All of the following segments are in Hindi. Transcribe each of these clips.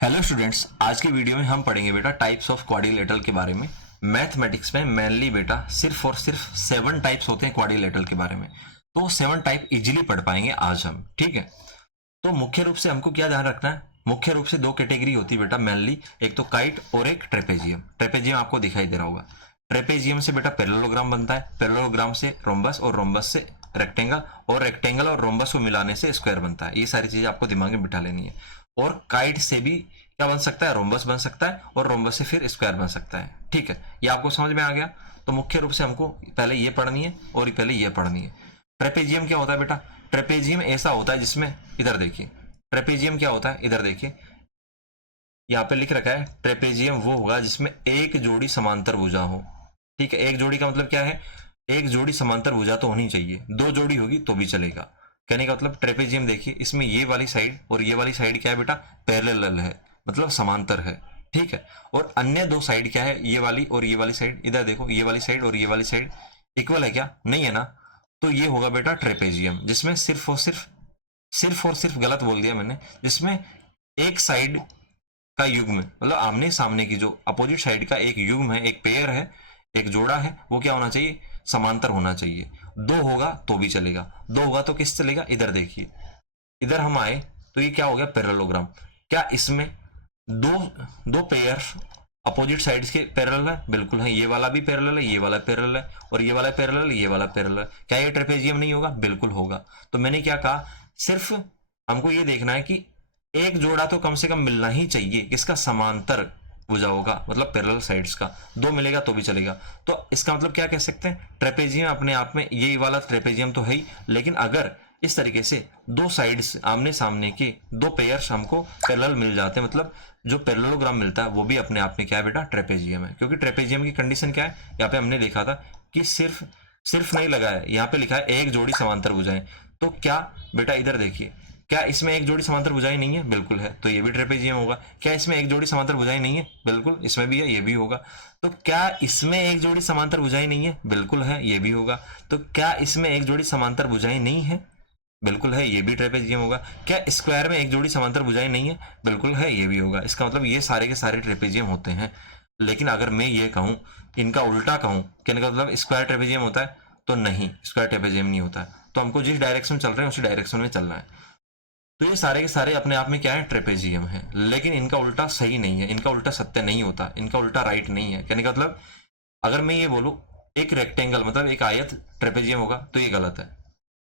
हेलो स्टूडेंट्स, आज की वीडियो में हम पढ़ेंगे बेटा टाइप्स ऑफ क्वाड्रिलेटरल के बारे में। मैथमेटिक्स में मेनली बेटा सिर्फ और सिर्फ 7 टाइप्स होते हैं क्वाड्रिलेटरल के बारे में, तो 7 टाइप इजीली पढ़ पाएंगे आज हम। ठीक है, तो मुख्य रूप से हमको क्या ध्यान रखना है, मुख्य रूप से 2 कैटेगरी होती है बेटा मेनली, एक तो काइट और एक ट्रेपेजियम। ट्रेपेजियम आपको दिखाई दे रहा होगा। ट्रेपेजियम से बेटा पैरेललोग्राम बनता है, पैरेललोग्राम से रोम्बस और रोम्बस से रेक्टेंगल, और रेक्टेंगल और रोम्बस को मिलाने से स्क्वायर बनता है। ये सारी चीजें आपको दिमाग में बिठा लेनी है। और काइट से भी क्या बन सकता है, रोम्बस बन सकता है, और रोम्बस से फिर स्क्वायर बन सकता है। ठीक है, ये आपको समझ में आ गया। तो मुख्य रूप से हमको पहले ये पढ़नी है और पहले ये पढ़नी है। ट्रेपेजियम क्या होता है बेटा? ट्रेपेजियम ऐसा होता है जिसमें, इधर देखिए, ट्रेपेजियम क्या होता है, इधर देखिए, यहाँ पे लिख रखा है ट्रेपेजियम वो होगा जिसमें एक जोड़ी समांतर भुजा हो। ठीक है, एक जोड़ी का मतलब क्या है, एक जोड़ी समांतर भुजा तो होनी चाहिए, 2 जोड़ी होगी तो भी चलेगा। कहने का मतलब ट्रेपेजियम देखिए, इसमें ये वाली साइड और ये वाली साइड क्या है बेटा, पैरेलल है, मतलब समांतर है। ठीक है, और अन्य 2 साइड क्या है, ये वाली और ये वाली साइड, इधर देखो ये वाली साइड और ये वाली साइड इक्वल है क्या, नहीं है ना, तो ये होगा बेटा ट्रेपेजियम, जिसमें सिर्फ और सिर्फ गलत बोल दिया मैंने, जिसमें एक साइड का युग्म, मतलब आमने सामने की जो अपोजिट साइड का एक युग्म है, एक पेयर है, एक जोड़ा है, वो क्या होना चाहिए, समांतर होना चाहिए। 2 होगा तो भी चलेगा, 2 होगा तो किस चलेगा, इधर देखिए, इधर हम आए तो ये क्या हो गया, पैरेललोग्राम। क्या इसमें दो दो पेयर अपोजिट साइड्स के पैरेलल है? बिल्कुल है, ये वाला भी पैरेलल है, ये वाला पैरेलल है, और ये वाला पैरेलल, ये वाला पैरेलल। क्या ये ट्रेपेजियम नहीं होगा? बिल्कुल होगा। तो मैंने क्या कहा, सिर्फ हमको ये देखना है कि एक जोड़ा तो कम से कम मिलना ही चाहिए, किसका, समांतर भुजाओं का, मतलब पैरेलल साइड्स का। 2 मिलेगा तो भी चलेगा। तो इसका मतलब क्या कह सकते हैं, ट्रेपेजियम अपने आप में ये वाला ट्रेपेजियम तो है ही, लेकिन अगर इस तरीके से 2 साइड्स आमने सामने के 2 पेयर्स हमको पैरेलल मिल जाते हैं, मतलब जो पैरेललोग्राम मिलता है वो भी अपने आप में क्या है बेटा, ट्रेपेजियम है। क्योंकि ट्रेपेजियम की कंडीशन क्या है, यहाँ पे हमने देखा था कि सिर्फ सिर्फ नहीं लगा है, यहाँ पे लिखा है एक जोड़ी समांतर भुजाएं। तो क्या बेटा, इधर देखिए, क्या इसमें एक जोड़ी समांतर भुजाएं नहीं है? बिल्कुल है, तो ये भी ट्रेपेजियम होगा। क्या इसमें एक जोड़ी समांतर भुजाएं नहीं है? बिल्कुल, इसमें भी है, ये भी होगा। तो क्या इसमें एक जोड़ी समांतर भुजाएं नहीं है? बिल्कुल है, ये भी होगा। तो क्या इसमें एक जोड़ी समांतर भुजाएं नहीं है? बिल्कुल है, ये भी ट्रेपेजियम होगा। क्या स्क्वायर में एक जोड़ी समांतर भुजाएं नहीं है? बिल्कुल है, ये भी होगा। इसका मतलब ये सारे के सारे ट्रेपेजियम होते हैं। लेकिन अगर मैं ये कहूँ, इनका उल्टा कहूँ, कहने का मतलब स्क्वायर ट्रेपेजियम होता है, तो नहीं, स्क्वायर ट्रेपेजियम नहीं होता है। तो हमको जिस डायरेक्शन में चल रहे हैं उसी डायरेक्शन में चलना है। तो ये सारे के सारे अपने आप में क्या है, ट्रेपेजियम है। लेकिन इनका उल्टा सही नहीं है, इनका उल्टा सत्य नहीं होता, इनका उल्टा राइट नहीं है। कहने का मतलब, अगर मैं ये बोलूं एक रेक्टेंगल मतलब एक आयत ट्रेपेजियम होगा, तो ये गलत है।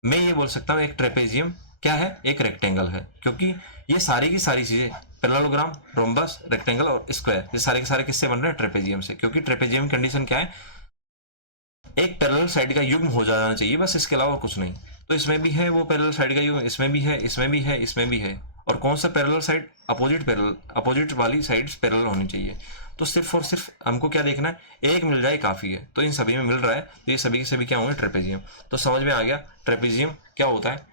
मैं ये बोल सकता हूँ एक ट्रेपेजियम क्या है, एक रेक्टेंगल है, क्योंकि ये सारी की सारी चीजें, पैरेललोग्राम, रोम्बस, रेक्टेंगल और स्क्वायर, ये सारे के सारे किससे बन रहे हैं, ट्रेपेजियम से। क्योंकि ट्रेपेजियम की कंडीशन क्या है, एक पैरेलल साइड का युग्म हो जाना चाहिए, बस, इसके अलावा कुछ नहीं। तो इसमें भी है वो पैरेलल साइड का युग्म, इसमें भी है, इसमें भी है, इसमें भी है। और कौन सा parallel side, opposite parallel, opposite वाली साइड्स पैरेलल होनी चाहिए। तो सिर्फ और सिर्फ हमको क्या देखना है, एक मिल जाए काफी है। तो इन सभी में मिल रहा है, तो ये सभी के सभी क्या होंगे, ट्रेपेजियम। तो समझ में आ गया, ट्रेपेजियम क्या होता है,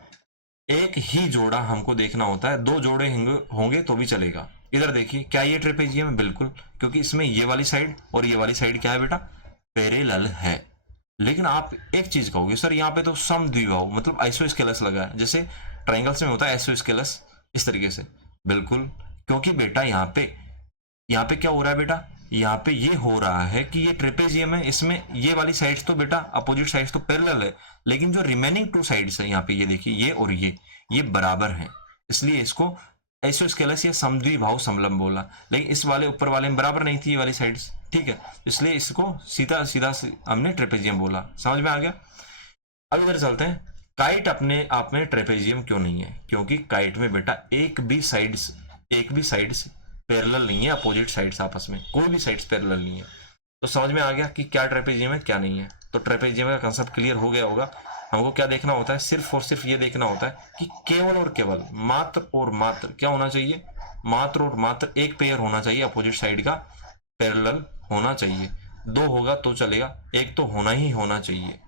एक ही जोड़ा हमको देखना होता है, 2 जोड़े होंगे तो भी चलेगा। इधर देखिए, क्या ये ट्रेपेजियम है? बिल्कुल, क्योंकि इसमें ये वाली साइड और ये वाली साइड क्या है बेटा, पैरेलल है। लेकिन आप एक चीज कहोगे, सर यहाँ पे तो समद्विबाहु मतलब आइसोस्केलस लगा है, जैसे ट्राइंगल्स में होता है आइसोस्केलस, इस तरीके से। बिल्कुल, क्योंकि बेटा यहाँ पे क्या हो रहा है बेटा, यहाँ पे ये हो रहा है कि ये ट्रेपेजियम है, इसमें ये वाली साइड्स तो बेटा अपोजिट साइड्स तो पैरेलल है, लेकिन जो रिमेनिंग 2 साइड्स है यहाँ पे, ये देखिए, ये और ये बराबर हैं, इसलिए इसको आइसोस्केलस या समद्विबाहु समलंब बोला। लेकिन इस वाले ऊपर वाले में बराबर नहीं थी ये वाली साइड्स, ठीक है, इसलिए इसको सीधा सीधा हमने ट्रेपेजियम बोला। समझ में आ गया। अब इधर चलते हैं, काइट अपने आप में ट्रेपेजियम क्यों नहीं है, क्योंकि काइट में बेटा एक भी साइड्स पैरेलल नहीं है, अपोजिट साइड्स आपस में कोई भी साइड्स पैरेलल नहीं है। तो समझ में आ गया कि क्या ट्रेपेजियम है क्या नहीं है। तो ट्रेपेजियम का कंसेप्ट क्लियर हो गया होगा। हमको क्या देखना होता है, सिर्फ और सिर्फ ये देखना होता है कि केवल और केवल, मात्र और मात्र क्या होना चाहिए, मात्र और मात्र एक पेयर होना चाहिए, अपोजिट साइड का पैरेलल होना चाहिए। 2 होगा तो चलेगा, एक तो होना ही होना चाहिए।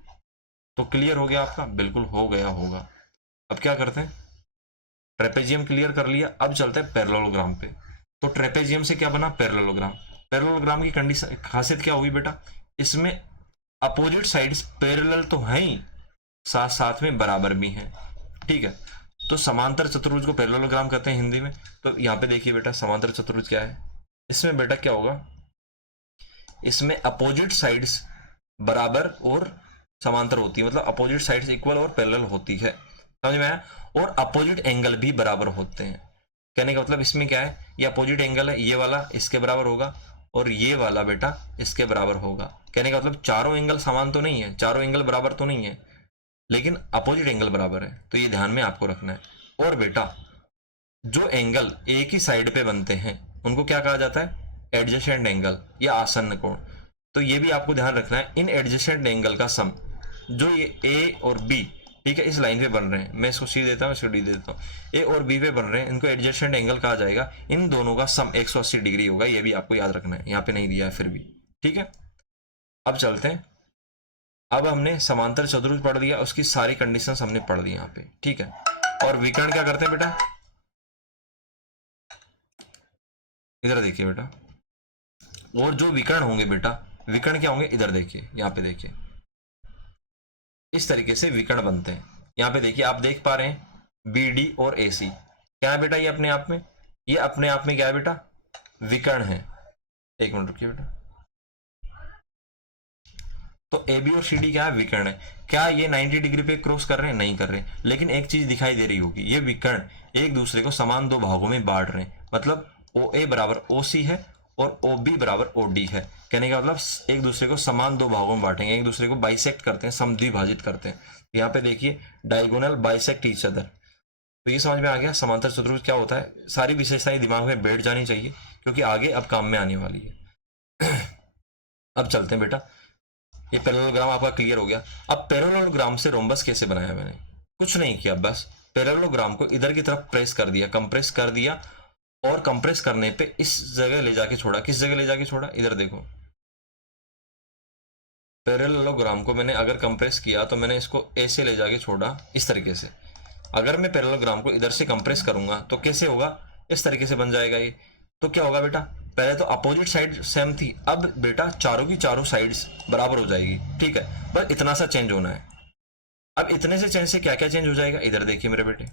तो क्लियर हो गया आपका? बिल्कुल हो गया होगा। अब क्या करते हैं, ट्रेपेजियम क्लियर कर लिया, अब चलते हैं पैरेललोग्राम पे। तो ट्रेपेजियम से क्या बना, पैरेललोग्राम। पैरेललोग्राम की कंडीशन खासियत क्या हुई बेटा, इसमें अपोजिट साइड्स पैरेलल तो हैं ही, साथ साथ में बराबर भी हैं। ठीक है, तो समांतर चतुर्भुज को पैरेललोग्राम कहते हैं हिंदी में। तो यहाँ पे देखिए बेटा समांतर चतुर्भुज क्या है, इसमें बेटा क्या होगा, इसमें अपोजिट साइड्स बराबर और समांतर होती है, मतलब अपोजिट साइड्स इक्वल और पैरेलल होती है, समझ में आया। और अपोजिट एंगल भी बराबर होते हैं। कहने का मतलब इसमें क्या है, ये अपोजिट एंगल है, ये वाला इसके बराबर होगा और ये वाला बेटा इसके बराबर होगा। कहने का मतलब चारों एंगल समान तो नहीं है, चारों एंगल बराबर तो नहीं है, लेकिन अपोजिट एंगल बराबर है, तो ये ध्यान में आपको रखना है। और बेटा जो एंगल एक ही साइड पे बनते हैं उनको क्या कहा जाता है, एडजेसेंट एंगल या आसन्न कोण। तो ये भी आपको ध्यान रखना है, इन एडजेसेंट एंगल का सम, जो ये ए और बी, ठीक है, इस लाइन पे बन रहे हैं, मैं इसको सी देता हूँ, इसको डी देता हूँ, ए और बी पे बन रहे हैं, इनको एडजेसेंट एंगल कहा जाएगा। इन दोनों का सम 180 डिग्री होगा, ये भी आपको याद रखना है, यहाँ पे नहीं दिया है फिर भी, ठीक है। अब चलते हैं, अब हमने समांतर चतुर्भुज पढ़ दिया, उसकी सारी कंडीशंस हमने पढ़ दी यहाँ पे, ठीक है। और विकर्ण क्या करते हैं बेटा, इधर देखिए बेटा, और जो विकर्ण होंगे बेटा, विकर्ण क्या होंगे, इधर देखिए, यहाँ पे देखिए, इस तरीके से विकर्ण बनते हैं। यहाँ पे देखिए आप देख पा रहे हैं बी डी और ए सी, क्या है बेटा, ये अपने आप में, ये अपने आप में क्या है बेटा, विकर्ण है। एक मिनट रुकिए बेटा, तो ए बी और सी डी क्या है, विकर्ण है। क्या ये 90 डिग्री पे क्रॉस कर रहे हैं, नहीं कर रहे, लेकिन एक चीज दिखाई दे रही होगी, ये विकर्ण एक दूसरे को समान दो भागों में बांट रहे हैं, मतलब ओ ए बराबर ओ सी है और ओ बी बराबर ओ डी है। कहने का मतलब एक दूसरे को समान दो भागों में बांटेंगे, एक दूसरे को बाइसेक्ट करते हैं, समद्विभाजित करते हैं। यहाँ पे देखिए डायगोनल बाइसेक्ट ईच अदर। तो ये समझ में आ गया समांतर चतुर्भुज क्या होता है। सारी विशेषताएं दिमाग में बैठ जानी चाहिए, क्योंकि आगे अब काम में आने वाली है। अब चलते हैं बेटा, ये पैरेललोग्राम आपका क्लियर हो गया। अब पैरेललोग्राम से रोम्बस कैसे बनाया मैंने, कुछ नहीं किया, बस पैरेललोग्राम को इधर की तरफ प्रेस कर दिया, कंप्रेस कर दिया, और कंप्रेस करने पे इस जगह ले जाके छोड़ा। किस जगह ले जाके छोड़ा, इधर देखो, पैरेललोग्राम को मैंने अगर कंप्रेस किया तो मैंने इसको ऐसे ले जाके छोड़ा, इस तरीके से। अगर मैं पैरेललोग्राम को इधर से कंप्रेस करूंगा तो कैसे होगा, इस तरीके से बन जाएगा ये। तो क्या होगा बेटा, पहले तो अपोजिट साइड सेम थी, अब बेटा चारों की चारों साइड्स बराबर हो जाएगी, ठीक है, बस इतना सा चेंज होना है। अब इतने से चेंज से क्या क्या चेंज हो जाएगा, इधर देखिए मेरे बेटे,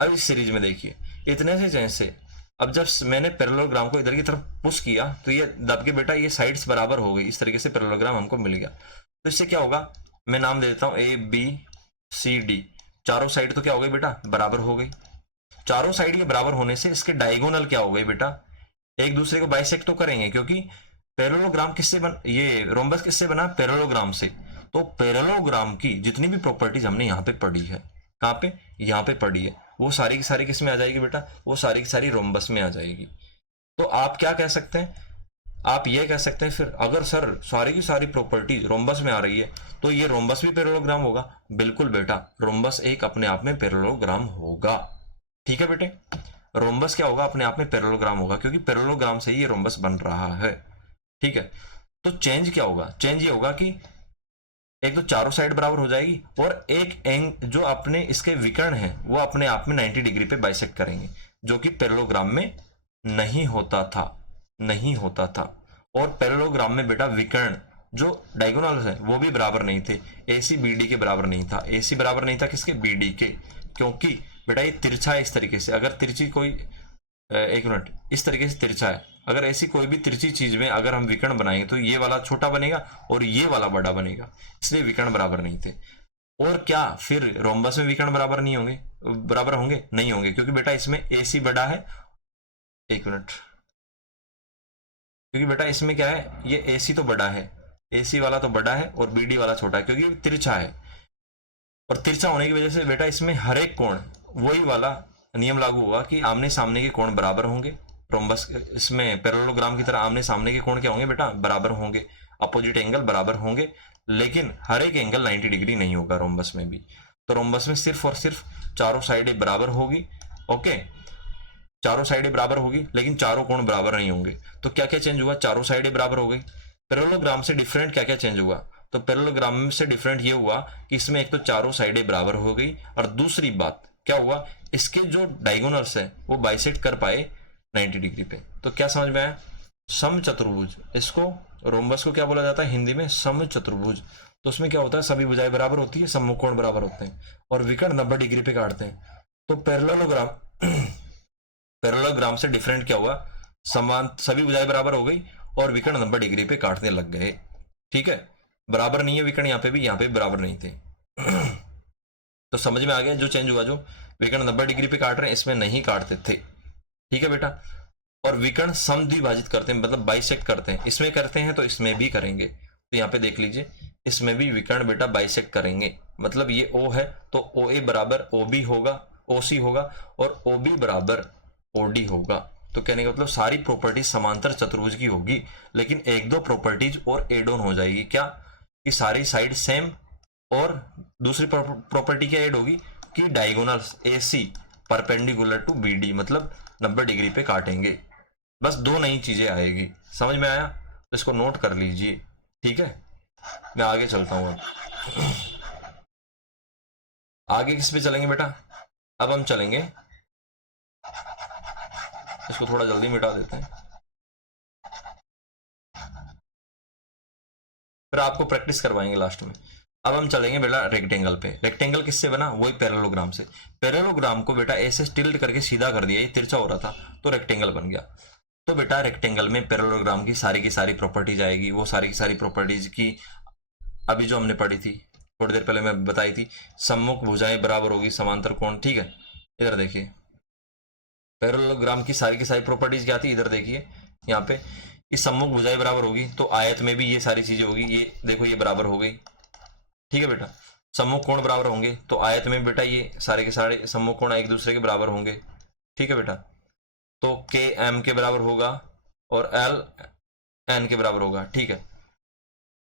अब इस सीरीज में देखिए, इतने से चेंज से अब जब मैंने पैरेललोग्राम को इधर की तरफ पुश किया तो ये दब के बेटा ये साइड्स बराबर हो गई, इस तरीके से पैरेललोग्राम हमको मिल गया। तो इससे क्या होगा, मैं नाम दे देता हूँ ए बी सी डी, चारों साइड तो क्या हो गई बेटा, बराबर हो गई। चारों साइड के बराबर होने से इसके डायगोनल क्या हो गए बेटा, एक दूसरे को बाइसेक्ट तो करेंगे, क्योंकि पैरेललोग्राम किससे बन, ये रोम्बस किससे बना, पैरेललोग्राम से। तो पैरेललोग्राम की जितनी भी प्रॉपर्टीज हमने यहाँ पे पढ़ी है, कहाँ पे, यहाँ पे पढ़ी है, वो सारी की सारी किस में आ जाएगी बेटा, वो सारी की सारी रोम्बस में आ जाएगी। तो आप क्या कह सकते हैं, आप ये कह सकते हैं फिर, अगर सर सारी की सारी प्रॉपर्टी रोम्बस में आ रही है तो ये रोम्बस भी पैरेललोग्राम होगा। बिल्कुल बेटा, रोम्बस एक अपने आप में पैरेललोग्राम होगा, ठीक है बेटे, रोम्बस क्या होगा, अपने आप में पैरेललोग्राम होगा, क्योंकि पैरेललोग्राम से ही ये रोम्बस बन रहा है, ठीक है। तो चेंज क्या होगा, चेंज ये होगा कि एक तो चारों साइड बराबर हो जाएगी, और एक एंग जो अपने इसके विकर्ण है वो अपने आप में 90 डिग्री पे बाइसेक्ट करेंगे, जो कि पैरेललोग्राम में नहीं होता था, नहीं होता था। और पैरेललोग्राम में बेटा विकर्ण जो डायगोनल्स है वो भी बराबर नहीं थे, AC BD के बराबर नहीं था, AC बराबर नहीं था किसके, BD के, क्योंकि बेटा ये तिरछा है इस तरीके से। अगर तिरछी कोई, एक मिनट, इस तरीके से तिरछा है, अगर ऐसी कोई भी तिरछी चीज में अगर हम विकर्ण बनाएंगे तो ये वाला छोटा बनेगा और ये वाला बड़ा बनेगा, इसलिए विकर्ण बराबर नहीं थे। और क्या फिर रोम्बस में विकर्ण बराबर नहीं होंगे, बराबर होंगे, नहीं होंगे, क्योंकि बेटा इसमें AC बड़ा है, एक मिनट, क्योंकि बेटा इसमें क्या है, ये AC तो बड़ा है, AC वाला तो बड़ा है और BD वाला छोटा है, क्योंकि तिरछा है। और तिरछा होने की वजह से बेटा इसमें हर एक कोण, वही वाला नियम लागू हुआ कि आमने सामने के कोण बराबर होंगे। रोम्बस इसमें पैरेललोग्राम की तरह आमने सामने के कोण क्या होंगे बेटा, बराबर होंगे, अपोजिट एंगल बराबर होंगे, लेकिन हर एक एंगल 90 डिग्री नहीं होगा रोम्बस में भी। तो रोम्बस में सिर्फ और सिर्फ चारों साइडें बराबर होगी, ओके, चारों साइडें बराबर होगी, लेकिन चारों कोण बराबर नहीं होंगे। तो क्या क्या चेंज हुआ, चारों साइडें बराबर हो गई। पैरेललोग्राम से डिफरेंट क्या क्या चेंज हुआ, तो पैरेललोग्राम से डिफरेंट ये हुआ कि इसमें एक तो चारों साइडें बराबर हो गई, और दूसरी बात क्या हुआ, इसके जो डायगोनल्स है वो बाइसेक्ट कर पाए 90 डिग्री पे। तो क्या समझ में आया, समचतुर्भुज, इसको रोम्बस को क्या बोला जाता है हिंदी में, समचतुर्भुज। तो उसमें क्या होता है, सभी भुजाएं बराबर होती है, सम्मुख कोण बराबर होते हैं और विकर्ण 90 डिग्री पे काटते हैं। तो पैरेललोग्राम पैरेललोग्राम से डिफरेंट क्या हुआ, समान सभी भुजाएं बराबर हो गई और विकर्ण 90 डिग्री पे काटने लग गए। ठीक है, बराबर नहीं है विकर्ण, यहाँ पे बराबर नहीं थे। तो समझ में आ गया जो चेंज हुआ, जो विकर्ण 90 डिग्री पे काट रहे हैं इसमें नहीं काटते थे। ठीक है बेटा, और विकर्ण समद्विभाजित करते हैं, मतलब बाइसेक्ट करते हैं, इसमें करते हैं तो इसमें भी करेंगे। तो यहाँ पे देख लीजिए, इसमें भी विकर्ण बेटा बाइसेक्ट करेंगे, मतलब ये O है तो OA बराबर OB होगा, OC होगा, और OB बराबर OD होगा। तो कहने का मतलब सारी प्रॉपर्टीज समांतर चतुर्भुज की होगी, लेकिन एक दो प्रॉपर्टीज और एड ऑन हो जाएगी। क्या, कि सारी साइड सेम, और दूसरी प्रॉपर्टी क्या ऐड होगी कि diagonals AC perpendicular to BD, मतलब 90 डिग्री पे काटेंगे। बस दो नई चीजें आएगी। समझ में आया? तो इसको नोट कर लीजिए। ठीक है, मैं आगे चलता हूं। अब आगे किस पे चलेंगे बेटा? अब हम चलेंगे, इसको थोड़ा जल्दी मिटा देते हैं, फिर आपको प्रैक्टिस करवाएंगे लास्ट में। अब हम चलेंगे बेटा रेक्टेंगल पे। रेक्टेंगल किससे बना? वही पैरेललोग्राम से। पैरेललोग्राम को बेटा ऐसे टिल्ट करके सीधा कर दिया, ये तिरछा हो रहा था तो रेक्टेंगल बन गया। तो बेटा रेक्टेंगल में पैरेललोग्राम की सारी प्रॉपर्टीज आएगी। वो सारी की सारी प्रॉपर्टीज की अभी जो हमने पढ़ी थी थोड़ी देर पहले मैं बताई थी, सम्मुख भुजाएं बराबर होगी, समांतर कोण। ठीक है, इधर देखिए पैरेललोग्राम की सारी प्रॉपर्टीज क्या थी, इधर देखिए यहाँ पे, कि सम्मुख भुजाएं बराबर होगी तो आयत में भी ये सारी चीजें होगी। ये देखो ये बराबर हो गई। ठीक है बेटा, सम्मुख कोण बराबर होंगे तो आयत में बेटा ये सारे के सारे सम्मुख कोण एक दूसरे के बराबर होंगे। ठीक है बेटा, तो K M के बराबर होगा और L N के बराबर होगा। ठीक है,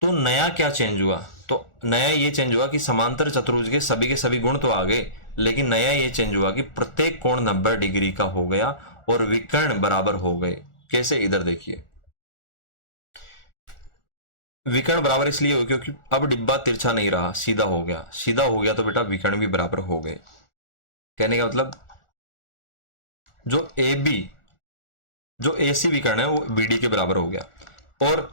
तो नया क्या चेंज हुआ? तो नया ये चेंज हुआ कि समांतर चतुर्भुज के सभी गुण तो आ गए, लेकिन नया ये चेंज हुआ कि प्रत्येक कोण 90 डिग्री का हो गया और विकर्ण बराबर हो गए। कैसे? इधर देखिए, विकर्ण बराबर इसलिए हो क्योंकि अब डिब्बा तिरछा नहीं रहा, सीधा हो गया। सीधा हो गया तो बेटा विकर्ण भी बराबर हो गए। कहने का मतलब जो जो AC विकर्ण है वो BD के बराबर हो गया। और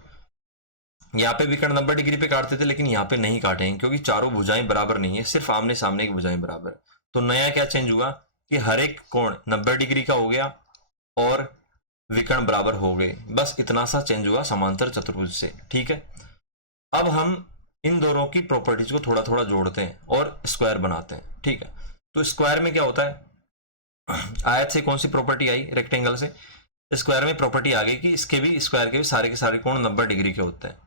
यहाँ पे विकर्ण 90 डिग्री पे काटते थे, लेकिन यहाँ पे नहीं काटेंगे क्योंकि चारों भुजाएं बराबर नहीं है, सिर्फ आमने सामने की भुजाएं बराबर। तो नया क्या चेंज हुआ कि हर एक कोण 90 डिग्री का हो गया और विकर्ण बराबर हो गए। बस इतना सा चेंज हुआ समांतर चतुर्भुज से। ठीक है, अब हम इन दोनों की प्रॉपर्टीज को थोड़ा थोड़ा जोड़ते हैं और स्क्वायर बनाते हैं। ठीक है, तो स्क्वायर में क्या होता है, आयत से कौन सी प्रॉपर्टी आई? रेक्टेंगल से। स्क्वायर में प्रॉपर्टी आ गई कि इसके भी स्क्वायर के भी सारे कोण 90 डिग्री के होते हैं।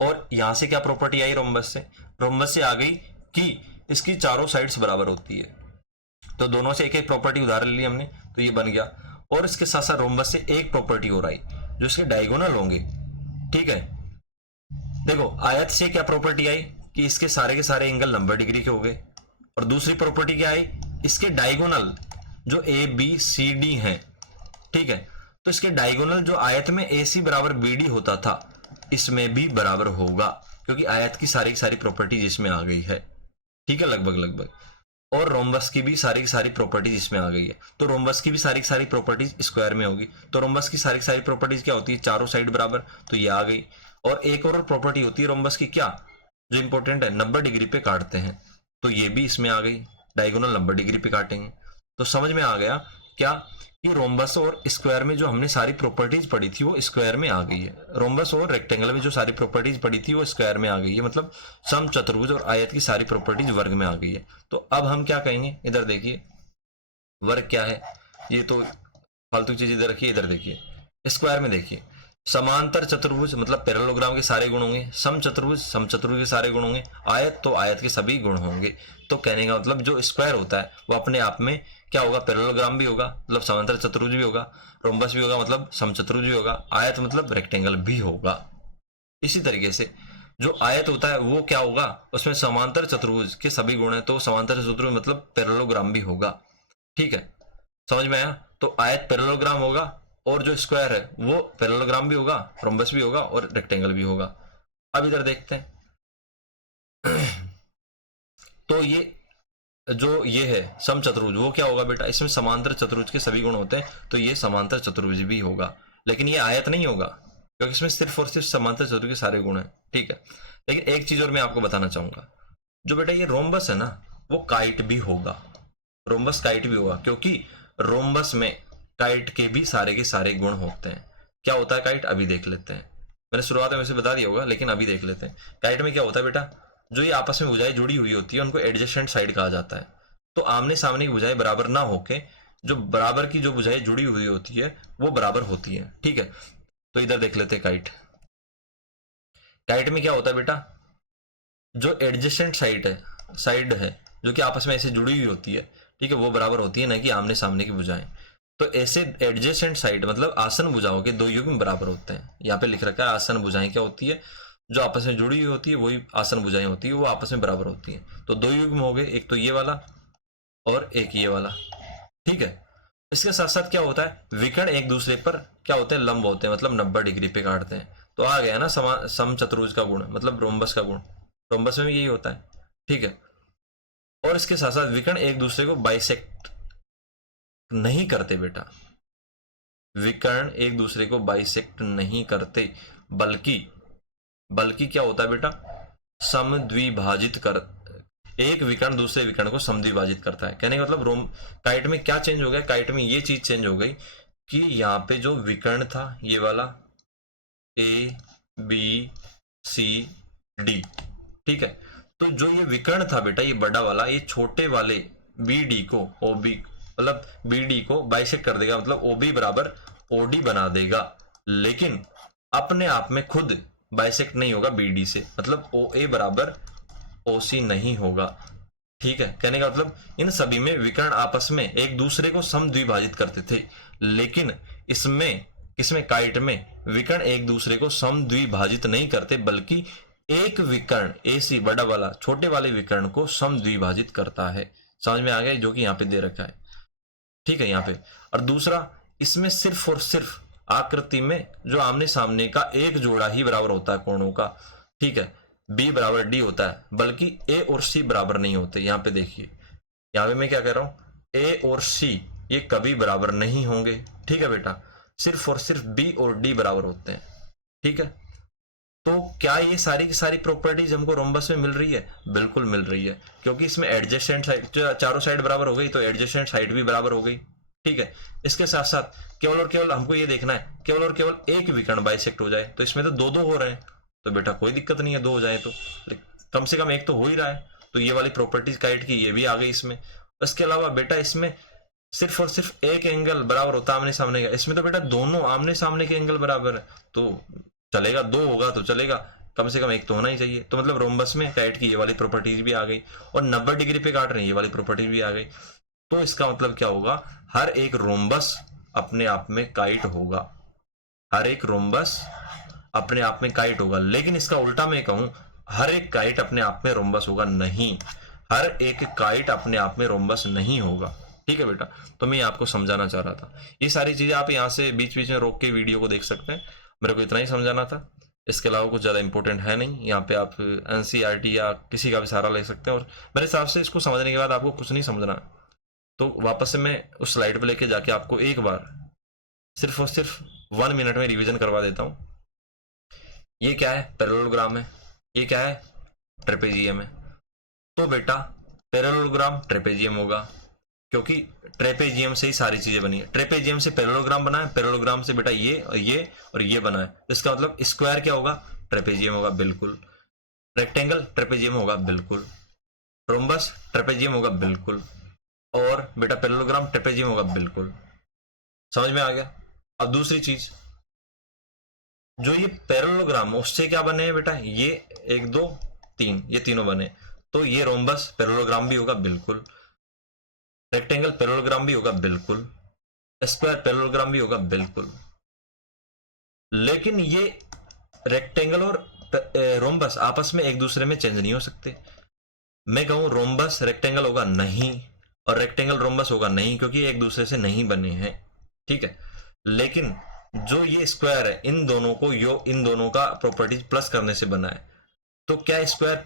और यहां से क्या प्रॉपर्टी आई? रोम्बस से। रोम्बस से आ गई कि इसकी चारों साइड्स बराबर होती है। तो दोनों से एक एक प्रॉपर्टी उधार ली हमने, तो ये बन गया। और इसके साथ साथ रोम्बस से एक प्रॉपर्टी और आई, जो इसके डायगोनल होंगे। ठीक है, देखो आयत से क्या प्रॉपर्टी आई कि इसके के सारे एंगल 90 डिग्री के हो गए। और दूसरी प्रॉपर्टी क्या आई? इसके डायगोनल जो ABCD हैं, ठीक है, तो इसके डायगोनल जो आयत में AC बराबर BD होता था, इसमें भी बराबर होगा, क्योंकि आयत की सारी प्रॉपर्टीज इसमें आ गई है। ठीक है, लगभग। और रोम्बस की भी सारी प्रॉपर्टीज इसमें आ गई है। तो रोम्बस की भी सारी प्रॉपर्टीज स्क्वायर में होगी। तो रोम्बस की सारी प्रॉपर्टीज क्या होती है? चारों साइड बराबर, तो ये आ गई। और एक और प्रॉपर्टी होती है रोम्बस की, क्या, जो इंपॉर्टेंट है, 90 डिग्री पे काटते हैं, तो ये भी इसमें आ गई, डायगोनल 90 डिग्री पे काटेंगे। तो समझ में आ गया क्या, कि रोम्बस और स्क्वायर में जो हमने सारी प्रॉपर्टीज पढ़ी थी वो स्क्वायर में आ गई है। रोम्बस और रेक्टेंगल में जो सारी प्रॉपर्टीज पढ़ी थी वो स्क्वायर में आ गई है, मतलब सम चतुर्भुज और आयत की सारी प्रॉपर्टीज वर्ग में आ गई है। तो अब हम क्या कहेंगे? इधर देखिए, वर्ग क्या है, ये तो फालतू चीज इधर रखिए। इधर देखिए, स्क्वायर में देखिए, समांतर चतुर्भुज मतलब पैरेललोग्राम के सारे गुण होंगे, सम चतुर्भुज के सारे गुण होंगे, आयत तो आयत के सभी गुण होंगे। तो कहने का मतलब जो स्क्वायर होता है वो अपने आप में क्या होगा? पैरेललोग्राम भी होगा, मतलब समांतर चतुर्भुज भी होगा, रोम्बस भी होगा, मतलब समचतुर्भुज भी होगा, आयत मतलब रेक्टेंगल भी होगा। इसी तरीके से जो आयत होता है वो क्या होगा? उसमें समांतर चतुर्भुज के सभी गुण है, तो समांतर चतुर्भुज मतलब पैरेललोग्राम भी होगा। ठीक है, समझ में आया? तो आयत पैरेललोग्राम होगा और जो स्क्वायर है वो पैरेललोग्राम भी होगा, रोम्बस भी होगा और रेक्टेंगल भी होगा। अब इधर देखते हैं तो ये है समचतुर्भुज, वो क्या होगा बेटा? इसमें समांतर चतुर्भुज के सभी गुण होते हैं, तो ये समांतर चतुर्भुज भी होगा। लेकिन ये आयत नहीं होगा, क्योंकि इसमें सिर्फ और सिर्फ समांतर चतुर्भुज के सारे गुण हैं। ठीक है, लेकिन एक चीज और मैं आपको बताना चाहूंगा, जो बेटा ये रोम्बस है ना, वो काइट भी होगा, रोम्बस काइट भी होगा, क्योंकि रोम्बस में काइट के सारे गुण होते हैं। क्या होता है काइट, अभी देख लेते हैं। मैंने शुरुआत में वैसे बता दिया होगा, लेकिन अभी देख लेते हैं। काइट में क्या होता है बेटा, जो ये आपस में भुजाएं जुड़ी हुई होती है उनको एडजेसेंट साइड कहा जाता है। तो आमने सामने की भुजाएं बराबर ना होके जो बराबर की जो भुजाएं जुड़ी हुई होती है वो बराबर होती है, ठीक है। तो इधर देख लेते हैं काइट। काइट में क्या होता है बेटा, जो एडजेसेंट साइड है जो कि आपस में ऐसे जुड़ी हुई होती है, ठीक है, वो बराबर होती है, ना कि आमने सामने की भुजाएं। तो ऐसे एडजेसेंट साइड मतलब आसन भुजाओं के दो युग्म बराबर होते हैं। यहाँ पे लिख रखा है आसन भुजाएं क्या होती है, जो आपस में जुड़ी हुई होती है वही आसन भुजाएं होती है, वो आपस में बराबर होती हैं। तो दो युग्म हो गए, एक तो ये वाला और एक ये वाला, ठीक है। इसके साथ साथ क्या होता है, विकर्ण एक दूसरे पर क्या होते हैं, लंब होते हैं, मतलब 90 डिग्री पे काटते हैं। तो आ गया ना समचतुर्भुज का गुण, मतलब रोम्बस का गुण। रोम्बस में भी यही होता है, ठीक है। और इसके साथ साथ विकर्ण एक दूसरे को बाइसेक्ट नहीं करते बेटा, विकर्ण एक दूसरे को बाइसेक्ट नहीं करते, बल्कि बल्कि क्या होता है बेटा, समद्विभाजित कर, एक विकर्ण दूसरे विकर्ण को समद्विभाजित करता है। कहने का मतलब रोम काइट में क्या चेंज हो गया, काइट में ये चीज चेंज हो गई कि यहाँ पे जो विकर्ण था ये वाला ए बी सी डी, ठीक है, तो जो ये विकर्ण था बेटा, ये बड़ा वाला, ये छोटे वाले बी डी को ओबी मतलब बी डी को बाइसेक्ट कर देगा, मतलब ओबी बराबर ओडी बना देगा, लेकिन अपने आप में खुद बाइसेक्ट नहीं होगा बीडी से, मतलब ओ ए बराबर ओ सी नहीं होगा, ठीक है। कहने का मतलब इन सभी में विकर्ण आपस में एक दूसरे को समद्विभाजित करते थे, लेकिन इसमें काइट में विकर्ण एक दूसरे को समद्विभाजित नहीं करते, बल्कि एक विकर्ण ए सी बड़ा वाला छोटे वाले विकर्ण को समद्विभाजित करता है। समझ में आ गया, जो कि यहाँ पे दे रखा है, ठीक है, यहाँ पे। और दूसरा, इसमें सिर्फ और सिर्फ आकृति में जो आमने सामने का एक जोड़ा ही बराबर होता है कोणों का, ठीक है, बी बराबर डी होता है, बल्कि ए और सी बराबर नहीं होते। यहाँ पे देखिए, यहाँ पे मैं क्या कह रहा हूं, ए और सी ये कभी बराबर नहीं होंगे, ठीक है बेटा, सिर्फ और सिर्फ बी और डी बराबर होते हैं, ठीक है। तो क्या ये सारी की सारी प्रॉपर्टीज हमको रोम्बस में मिल रही है, बिल्कुल मिल रही है, क्योंकि इसमें एडजेसेंट साइड चारों साइड बराबर हो गई, तो एडजेसेंट साइड भी बराबर हो गई, ठीक है। इसके साथ साथ केवल और केवल हमको ये देखना है, केवल और केवल एक विकर्ण बाइसेक्ट हो जाए, तो इसमें तो दो दो हो रहे हैं, तो बेटा कोई दिक्कत नहीं है, दो हो जाए तो कम से कम एक तो हो ही रहा है, तो ये वाली प्रॉपर्टीज काइट की ये भी आ गई इसमें। इसके अलावा बेटा इसमें सिर्फ और सिर्फ एक एंगल बराबर होता है आमने सामने का, इसमें तो बेटा दोनों आमने सामने के एंगल बराबर है, तो चलेगा, दो होगा तो चलेगा, कम से कम एक तो होना ही चाहिए। तो मतलब रोम्बस में काइट की ये वाली प्रॉपर्टीज भी आ गई, और 90 डिग्री पे काट रहे हैं ये वाली प्रॉपर्टीज भी आ गई। तो इसका मतलब क्या होगा, हर एक रोम्बस अपने आप में काइट होगा, हर एक रोम्बस अपने आप में काइट होगा। लेकिन इसका उल्टा मैं कहूं, हर एक काइट अपने आप में रोम्बस होगा नहीं, हर एक काइट अपने आप में रोम्बस नहीं होगा, ठीक है बेटा। तो मैं आपको समझाना चाह रहा था, ये सारी चीजें आप यहाँ से बीच बीच में रोक के वीडियो को देख सकते हैं, मेरे को इतना ही समझाना था, इसके अलावा कुछ ज़्यादा इंपॉर्टेंट है नहीं। यहाँ पे आप एनसीईआरटी या किसी का भी सहारा ले सकते हैं, और मेरे हिसाब से इसको समझने के बाद आपको कुछ नहीं समझना, तो वापस से मैं उस स्लाइड पे लेके जाके आपको एक बार सिर्फ और सिर्फ 1 मिनट में रिवीजन करवा देता हूँ। ये क्या है, पैरेललोग्राम है, ये क्या है, ट्रेपेजियम है। तो बेटा पैरेललोग्राम ट्रेपेजियम होगा, क्योंकि ट्रेपेजियम से ही सारी चीजें बनी है, ट्रेपेजियम से पैरेललोग्राम बना है, पैरेललोग्राम से बेटा ये और ये बना है, इसका मतलब स्क्वायर क्या होगा, ट्रेपेजियम होगा, बिल्कुल। रेक्टेंगल ट्रेपेजियम होगा, बिल्कुल। रोम्बस ट्रेपेजियम होगा, बिल्कुल। और बेटा पैरेललोग्राम ट्रेपेजियम होगा, बिल्कुल। समझ में आ गया। अब दूसरी चीज, जो ये पैरेललोग्राम उससे क्या बने हैं बेटा, ये 1 2 3 ये तीनों बने, तो ये रोम्बस पैरेललोग्राम भी होगा, बिल्कुल। रेक्टेंगल पैरेललोग्राम भी होगा, बिल्कुल। स्क्वायर पैरेललोग्राम भी होगा, बिल्कुल। लेकिन ये रेक्टेंगल और रोम्बस आपस में एक दूसरे में चेंज नहीं हो सकते। मैं कहूं रोम्बस रेक्टेंगल होगा नहीं, और रेक्टेंगल रोम्बस होगा नहीं, क्योंकि एक दूसरे से नहीं बने हैं, ठीक है। लेकिन जो ये स्क्वायर है, इन दोनों का प्रॉपर्टीज प्लस करने से बना है, तो क्या स्क्वायर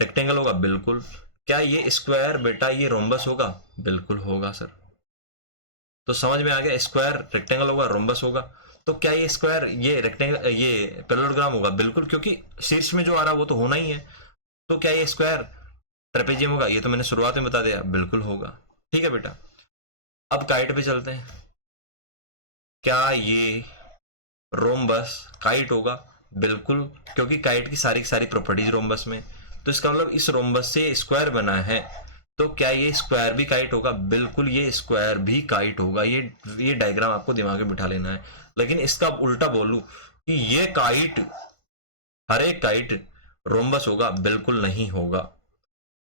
रेक्टेंगल होगा, बिल्कुल। क्या ये स्क्वायर बेटा ये रोम्बस होगा, बिल्कुल होगा सर। तो समझ में आ गया, स्क्वायर रेक्टेंगल होगा, रोम्बस होगा। तो क्या ये स्क्वायर, ये रेक्टेंगल, ये पैरेललोग्राम होगा? बिल्कुल, क्योंकि शीर्ष में जो आ रहा है वो तो होना ही है। तो क्या ये स्क्वायर ट्रेपेजियम होगा? ये तो मैंने शुरुआत में बता दिया, बिल्कुल होगा। ठीक है बेटा, अब काइट पे चलते हैं। क्या ये रोम्बस काइट होगा? बिल्कुल, क्योंकि काइट की सारी प्रॉपर्टीज रोम्बस में। तो इसका मतलब इस रोम्बस से स्क्वायर बना है, तो क्या ये स्क्वायर भी काइट होगा? बिल्कुल, ये स्क्वायर भी काइट होगा। ये डायग्राम आपको दिमाग में बिठा लेना है। लेकिन इसका उल्टा बोलूं कि ये काइट, हर एक काइट रोम्बस होगा? बिल्कुल नहीं होगा।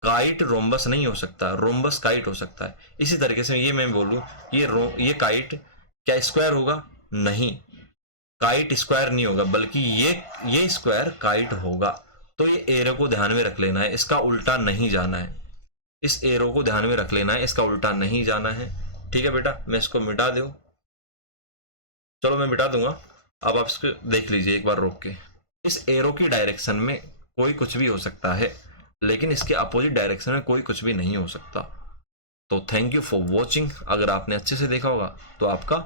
काइट रोम्बस नहीं हो सकता, रोम्बस काइट हो सकता है। इसी तरीके से ये मैं बोलूं, ये काइट क्या स्क्वायर होगा? नहीं, काइट स्क्वायर नहीं होगा, बल्कि ये स्क्वायर काइट होगा। तो ये एरो को ध्यान में रख लेना है, इसका उल्टा नहीं जाना है। इस एरो को ध्यान में रख लेना है, इसका उल्टा नहीं जाना है। ठीक है बेटा, मैं इसको मिटा दूं। चलो मैं मिटा दूंगा, अब आप इसको देख लीजिए एक बार रोक के। इस एरो की डायरेक्शन में कोई कुछ भी हो सकता है, लेकिन इसके अपोजिट डायरेक्शन में कोई कुछ भी नहीं हो सकता। तो थैंक यू फॉर वॉचिंग। अगर आपने अच्छे से देखा होगा तो आपका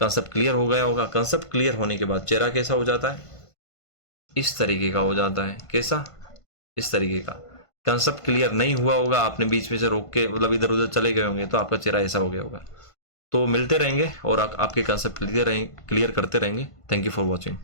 कंसेप्ट क्लियर हो गया होगा। कंसेप्ट क्लियर होने के बाद चेहरा कैसा हो जाता है? इस तरीके का हो जाता है। कैसा? इस तरीके का। कंसेप्ट क्लियर नहीं हुआ होगा, आपने बीच में से रोक के मतलब इधर उधर चले गए होंगे, तो आपका चेहरा ऐसा हो गया होगा। तो मिलते रहेंगे और आपके कंसेप्ट क्लियर करते रहेंगे। Thank you for watching.